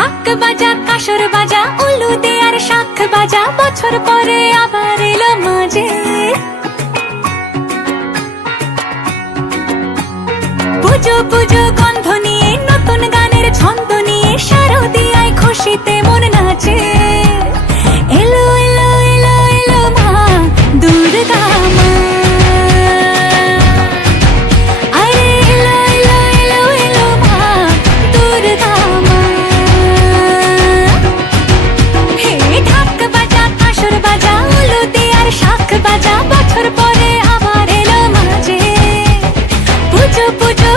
ঢাক বাজা কাসর বাজা উলু দে আর শাখ বাজা, বছর পরে আবার এলো মাঝে। পুজো পুজো গন্ধ নিয়ে নতুন গানের ছন্দ নিয়ে শারদিয়ায় খুশিতে মন নাচে। এলো এলো এলো এলো মা দুর্গা মা, আরে এলো এলো এলো এলো মা দুর্গা মা। হে ঢাক বাজা কাসর বাজা উলু দে আর শাখ বাজা, বছর পরে আবার এলো মাঝে। পুজো পুজো